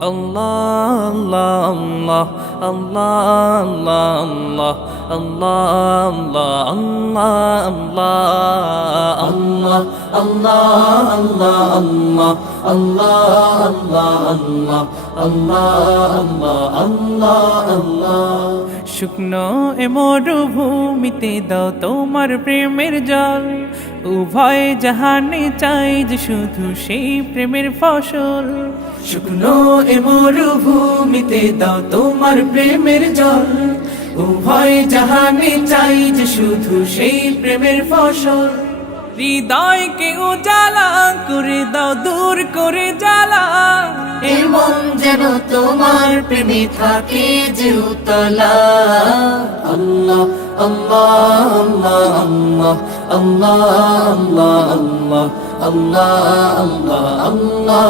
Allah, Allah, Allah, Allah, Allah, Allah, Allah, Allah, Allah, Allah, Allah, Allah, Allah, Allah, Allah. শুকনো এ মরুভূমিতে দাও তোমার প্রেমের জল, উভয় জাহানে চাই যে শুধু সেই প্রেমের ফসল। শুকনো এ মরুভূমিতে দাও তোমার প্রেমের জল, উভয় জাহানে চাই যে শুধু সেই প্রেমের ফসল। হৃদয়কে উজালা করে দাও, দূর করে জ্বালা, এমন যেন তোমার প্রেমে থাকে যে উতলা। আল্লাহ আল্লাহ আল্লাহ আল্লাহ আল্লাহ আল্লাহ আল্লাহ আল্লাহ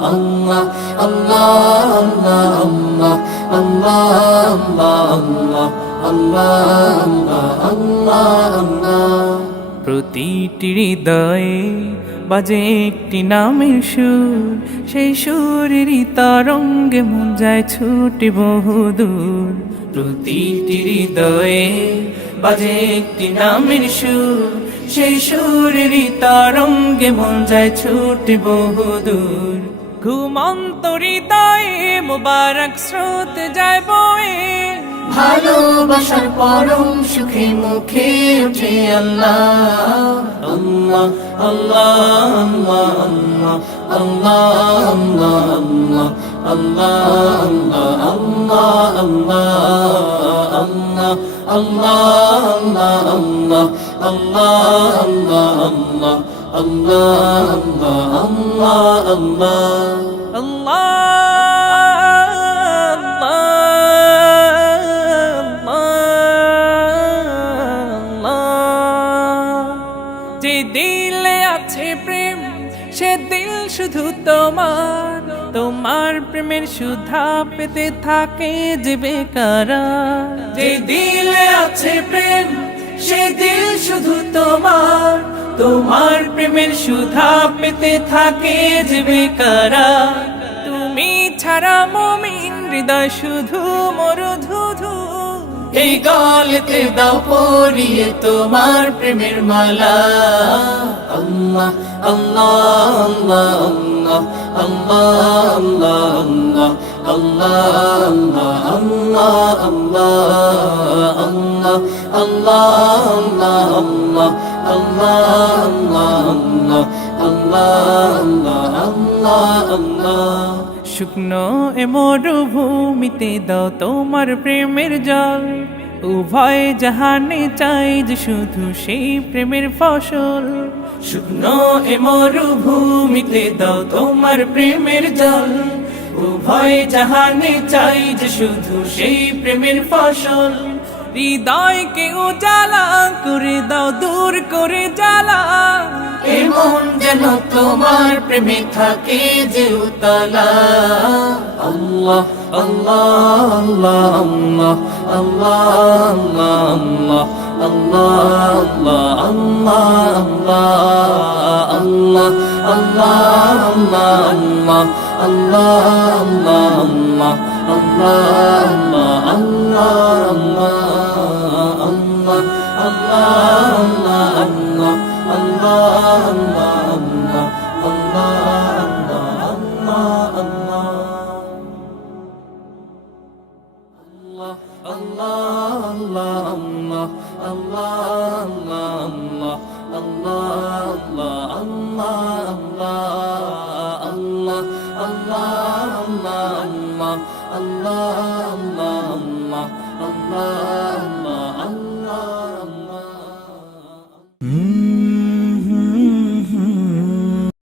আল্লাহ আল্লাহ আল্লাহ আল্লাহ আল্লাহ আল্লাহ। প্রতিটি হৃদয়ে বাজে একটি নামের সুর, সেই সুরেরই তরঙ্গে মন যায় ছুটে বহুদূর। প্রতিটি হৃদয়ে বাজে একটি নামের সুর, সেই সুরেরই তরঙ্গে মন যায় ছুটে বহুদূর। ঘুমন্ত হৃদয়ে মোবারক স্রোত যায় বয়ে, ভালোবাসার পরম সুখে মুখে উঠে আল্লাহ আল্লাহ আল্লাহ আল্লাহ আল্লাহ আল্লাহ আল্লাহ আল্লাহ আল্লাহ আল্লাহ আল্লাহ আল্লাহ আল্লাহ। যে দিলে আছে প্রেম সে দিল শুধু তোমার, তোমার প্রেমের সুধা পেতে থাকে যে বেকারার। যে দিলে আছে প্রেম সে দিল শুধু তোমার, তোমার প্রেমের সুধা পেতে থাকে যে বেকারার। তুমি ছাড়া মুমিন হৃদয় শুধু মরুধুধু, এই গলেতে দাও পরিয়ে তোমার প্রেমের মালা। আল্লাহ আল্লাহ আল্লাহ আল্লাহ আল্লাহ আল্লাহ আল্লাহ আল্লাহ আল্লাহ। শুকনো এ মরুভূমিতে দাও তোমার প্রেমের জল, উভয় জাহানে চাই যে শুধু সেই প্রেমের ফসল। শুকনো এ মরুভূমিতে দাও তোমার প্রেমের জল, উভয় জাহানে চাই যে শুধু সেই প্রেমের ফসল। হৃদয়কে উজালা করে দাও, দূর করে জ্বালা, এমন যেন তোমার প্রেমে থাকে যে উতলা। আল্লাহ আল্লাহ আল্লাহ আল্লাহ আল্লাহ আল্লাহ আল্লাহ আল্লাহ আল্লাহ Allah